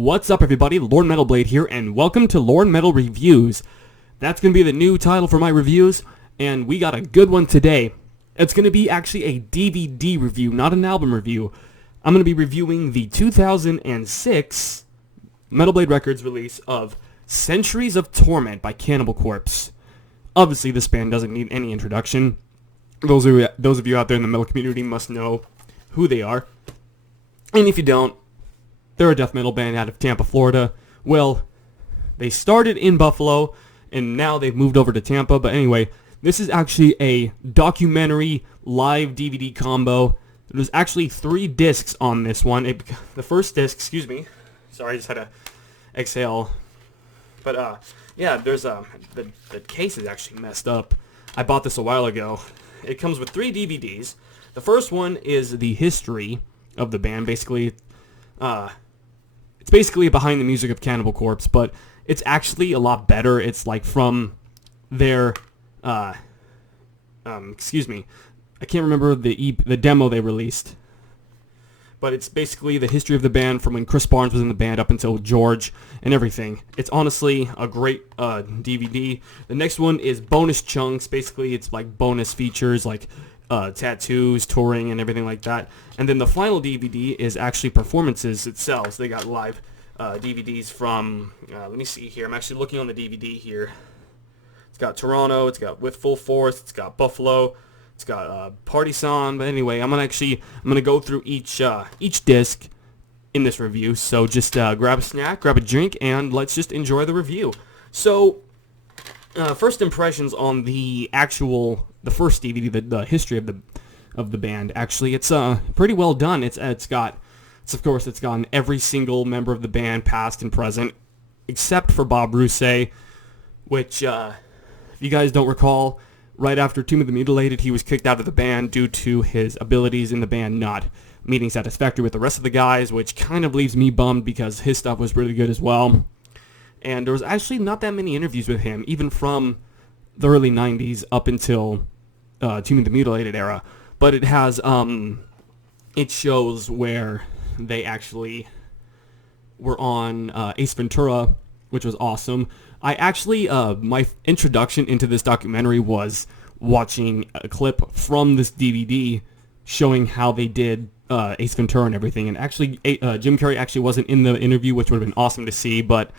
What's up, everybody? Lord Metalblade here, and welcome to Lord Metal Reviews. That's going to be the new title for my reviews, and we got a good one today. It's going to be actually a DVD review, not an album review. I'm going to be reviewing the 2006 Metal Blade Records release of Centuries of Torment by Cannibal Corpse. Obviously, this band doesn't need any introduction. Those of you out there in the metal community must know who they are. And if you don't, they're a death metal band out of Tampa, Florida. Well, they started in Buffalo, and now they've moved over to Tampa. But anyway, this is actually a documentary live DVD combo. There's actually 3 discs on this one. The first disc, excuse me. Sorry, I just had to exhale. But, yeah, there's the case is actually messed up. I bought this a while ago. It comes with 3 DVDs. The first one is the history of the band. Basically, it's basically behind the music of Cannibal Corpse, but it's actually a lot better. It's like from their, excuse me, I can't remember the demo they released, but it's basically the history of the band from when Chris Barnes was in the band up until George and everything. It's honestly a great DVD. The next one is bonus chunks. Basically, it's like bonus features like tattoos, touring, and everything like that. And then the final DVD is actually performances itself. So they got live DVDs from, let me see here. I'm actually looking on the DVD here. It's got Toronto, it's got With Full Force, it's got Buffalo, it's got Party Song. But anyway, I'm gonna go through each disc in this review. So just grab a snack, grab a drink, and let's just enjoy the review. So first impressions on the first DVD, the history of the band. Actually, it's pretty well done. It's gotten every single member of the band, past and present, except for Bob Rousset, which if you guys don't recall, right after Tomb of the Mutilated, he was kicked out of the band due to his abilities in the band not meeting satisfactory with the rest of the guys, which kind of leaves me bummed because his stuff was really good as well. And there was actually not that many interviews with him, even from the early 90s up until Tomb of the Mutilated era. But it has, it shows where they actually were on Ace Ventura, which was awesome. I actually, my introduction into this documentary was watching a clip from this DVD showing how they did Ace Ventura and everything. And actually, Jim Carrey actually wasn't in the interview, which would have been awesome to see, but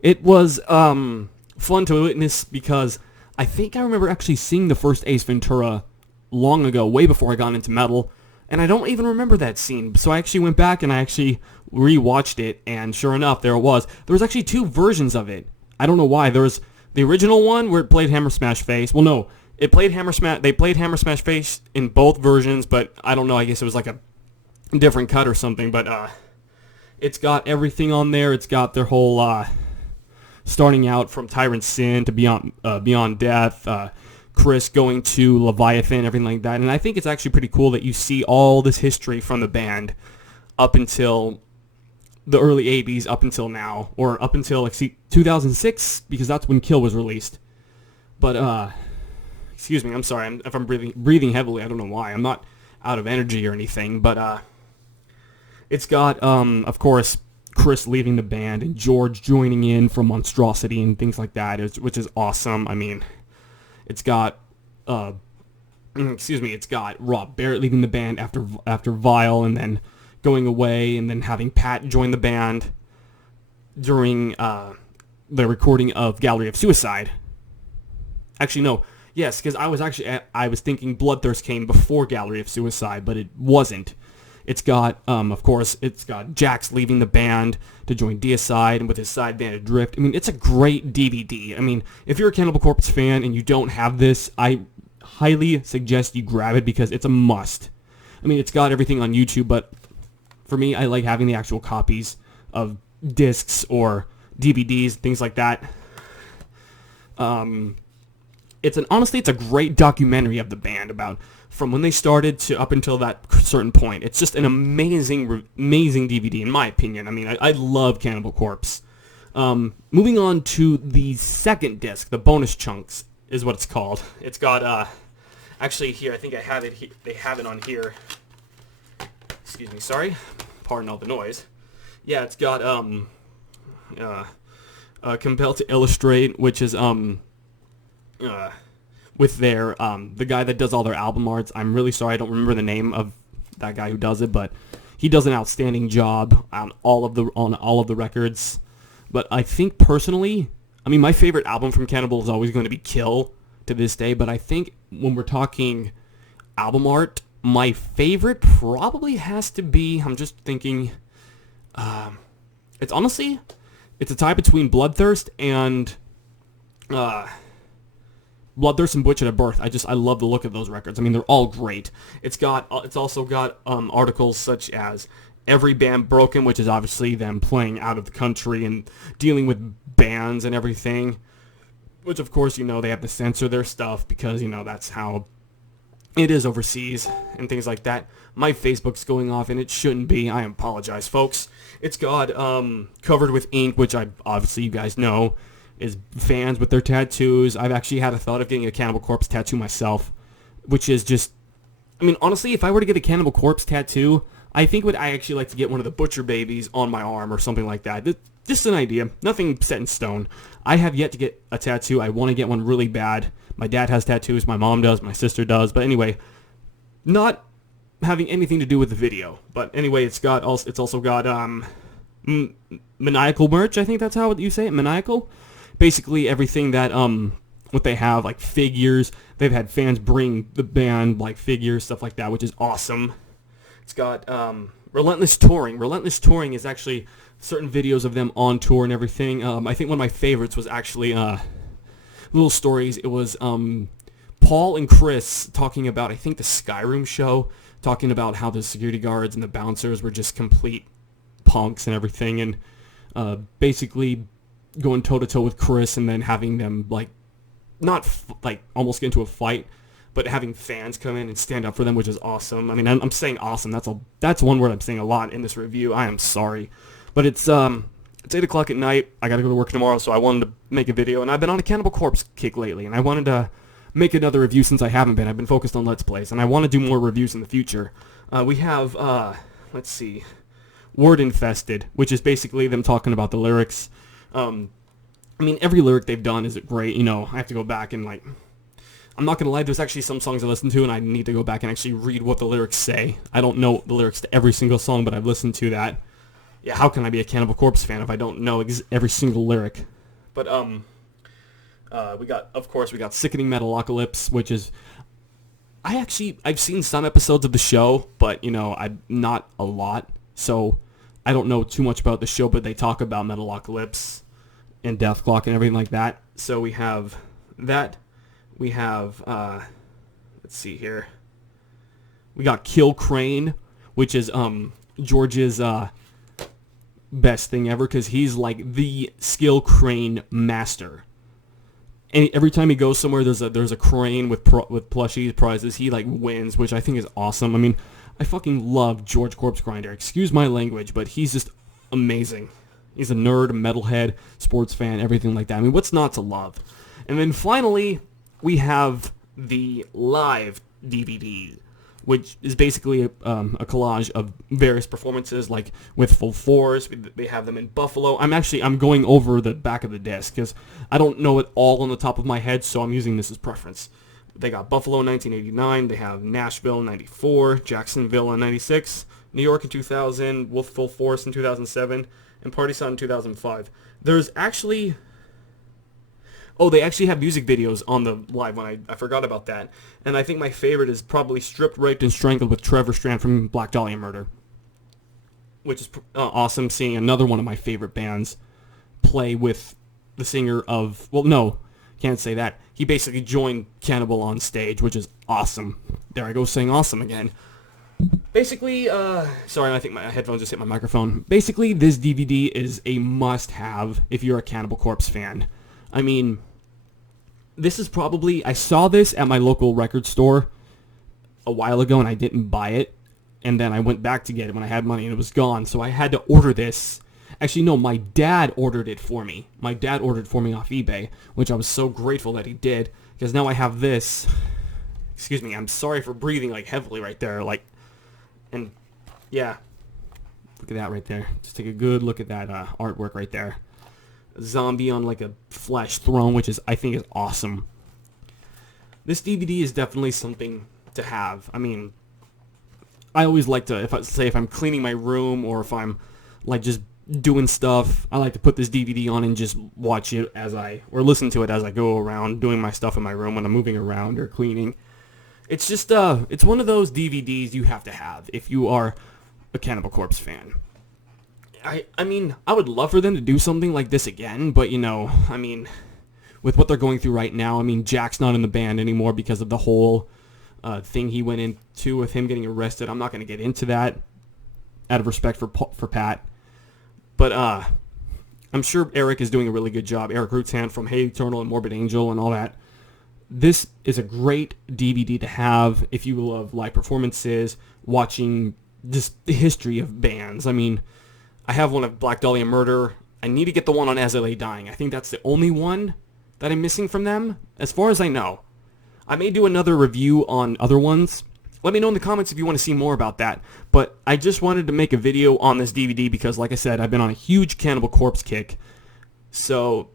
it was fun to witness because I think I remember actually seeing the first Ace Ventura long ago, way before I got into metal, and I don't even remember that scene. So I actually went back and I actually rewatched it, and sure enough, there it was. There was actually 2 versions of it. I don't know why. There was the original one where it played Hammer Smash Face. Well, no, it played they played Hammer Smash Face in both versions, but I don't know. I guess it was like a different cut or something. But it's got everything on there. It's got their whole starting out from Tyrant Sin to Beyond Death, Chris going to Leviathan, everything like that. And I think it's actually pretty cool that you see all this history from the band up until the early 80s, up until now, or up until like 2006, because that's when Kill was released. But excuse me, I'm sorry if I'm breathing heavily. I don't know why. I'm not out of energy or anything, but it's got of course Chris leaving the band and George joining in from Monstrosity and things like that, which is awesome. I mean, it's got it's got Rob Barrett leaving the band after Vile, and then going away, and then having Pat join the band during the recording of Gallery of Suicide. Actually, no. Yes, because I was thinking Bloodthirst came before Gallery of Suicide, but it wasn't. It's got, of course, it's got Jax leaving the band to join Deicide, and with his side band Adrift. I mean, it's a great DVD. I mean, if you're a Cannibal Corpse fan and you don't have this, I highly suggest you grab it because it's a must. I mean, it's got everything on YouTube, but for me, I like having the actual copies of discs or DVDs, things like that. Honestly, it's a great documentary of the band about from when they started to up until that certain point. It's just an amazing DVD, in my opinion. I mean, I love Cannibal Corpse. Moving on to the second disc, the bonus chunks is what it's called. It's got, actually here, I think I have it. They have it on here. Excuse me, sorry. Pardon all the noise. Yeah, it's got Compelled to Illustrate, which is with their the guy that does all their album arts. I'm really sorry, I don't remember the name of that guy who does it, but he does an outstanding job on all of the records. But I think personally, I mean, my favorite album from Cannibal is always going to be Kill to this day, but I think when we're talking album art, my favorite probably has to be, I'm just thinking, it's a tie between Bloodthirst and Butcher at Birth. I love the look of those records. I mean, they're all great. It's also got articles such as Every Band Broken, which is obviously them playing out of the country and dealing with bands and everything, which of course, they have to censor their stuff because, that's how it is overseas and things like that. My Facebook's going off and it shouldn't be. I apologize, folks. It's got Covered with Ink, which obviously you guys know is fans with their tattoos. I've actually had a thought of getting a Cannibal Corpse tattoo myself, which is just, I mean, honestly, if I were to get a Cannibal Corpse tattoo, I think I actually like to get one of the Butcher babies on my arm or something like that. Just an idea. Nothing set in stone. I have yet to get a tattoo. I want to get one really bad. My dad has tattoos. My mom does. My sister does. But anyway, not having anything to do with the video. But anyway, it's also got Maniacal merch. I think that's how you say it. Maniacal. Basically everything that what they have, like figures. They've had fans bring the band like figures, stuff like that, which is awesome. It's got Relentless Touring. Relentless Touring is actually certain videos of them on tour and everything. I think one of my favorites was actually little stories. It was Paul and Chris talking about, I think, the Skyroom show, talking about how the security guards and the bouncers were just complete punks and everything, and basically going toe-to-toe with Chris and then having them, almost get into a fight, but having fans come in and stand up for them, which is awesome. I mean, I'm saying awesome. That's one word I'm saying a lot in this review. I am sorry. But it's 8 o'clock at night. I got to go to work tomorrow, so I wanted to make a video. And I've been on a Cannibal Corpse kick lately, and I wanted to make another review since I haven't been. I've been focused on Let's Plays, and I want to do more reviews in the future. We have, let's see, Word Infested, which is basically them talking about the lyrics. I mean, every lyric they've done is great. I have to go back and, I'm not going to lie, there's actually some songs I listen to, and I need to go back and actually read what the lyrics say. I don't know the lyrics to every single song, but I've listened to that. Yeah, how can I be a Cannibal Corpse fan if I don't know every single lyric? But, we got Sickening Metalocalypse, which is, I've seen some episodes of the show, but, I'm not a lot, so I don't know too much about the show, but they talk about Metalocalypse and Death Clock and everything like that. So we have that. We have, let's see here. We got Kill Crane, which is George's best thing ever, because he's like the skill crane master. And every time he goes somewhere, there's a crane with plushies, prizes. He wins, which I think is awesome. I mean, I fucking love George Corpse Grinder. Excuse my language, but he's just amazing. He's a nerd, a metalhead, sports fan, everything like that. I mean, what's not to love? And then finally, we have the live DVD, which is basically a collage of various performances, like with Full Force. They have them in Buffalo. I'm going over the back of the disc because I don't know it all on the top of my head, so I'm using this as preference. They got Buffalo in 1989. They have Nashville in 94, Jacksonville in 96, New York in 2000, with Full Force in 2007, and Party Sound in 2005. There's actually... Oh, they actually have music videos on the live one. I forgot about that. And I think my favorite is probably Stripped, Raped, and Strangled with Trevor Strand from Black Dahlia Murder, which is awesome, seeing another one of my favorite bands play with the singer of... Well, no, can't say that. He basically joined Cannibal on stage, which is awesome. There I go saying awesome again. Basically, sorry, I think my headphones just hit my microphone. Basically, this DVD is a must-have if you're a Cannibal Corpse fan. I mean, this is probably... I saw this at my local record store a while ago, and I didn't buy it. And then I went back to get it when I had money, and it was gone. So I had to order this. Actually, no, my dad ordered it for me. My dad ordered it for me off eBay, which I was so grateful that he did. Because now I have this... Excuse me, I'm sorry for breathing, heavily right there. And, yeah. Look at that right there. Just take a good look at that artwork right there. A zombie on like a flesh throne, which I think is awesome. This DVD is definitely something to have. I mean, I always like to, if I'm cleaning my room or if I'm like just doing stuff, I like to put this DVD on and just watch it or listen to it as I go around doing my stuff in my room when I'm moving around or cleaning. It's just, it's one of those DVDs you have to have if you are a Cannibal Corpse fan. I mean, I would love for them to do something like this again, but you know, I mean, with what they're going through right now, I mean, Jack's not in the band anymore because of the whole thing he went into with him getting arrested. I'm not going to get into that out of respect for Pat. But I'm sure Eric is doing a really good job. Eric Rootshand from Hey Eternal and Morbid Angel and all that. This is a great DVD to have if you love live performances, watching just the history of bands. I mean, I have one of Black Dahlia Murder. I need to get the one on As I Lay Dying. I think that's the only one that I'm missing from them, as far as I know. I may do another review on other ones. Let me know in the comments if you want to see more about that. But I just wanted to make a video on this DVD because, like I said, I've been on a huge Cannibal Corpse kick. So,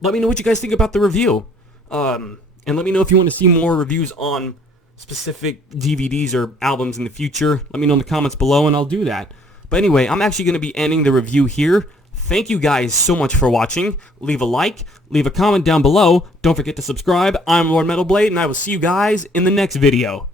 let me know what you guys think about the review. And let me know if you want to see more reviews on specific DVDs or albums in the future. Let me know in the comments below and I'll do that. But anyway, I'm actually going to be ending the review here. Thank you guys so much for watching. Leave a like, leave a comment down below. Don't forget to subscribe. I'm Lord Metal Blade, and I will see you guys in the next video.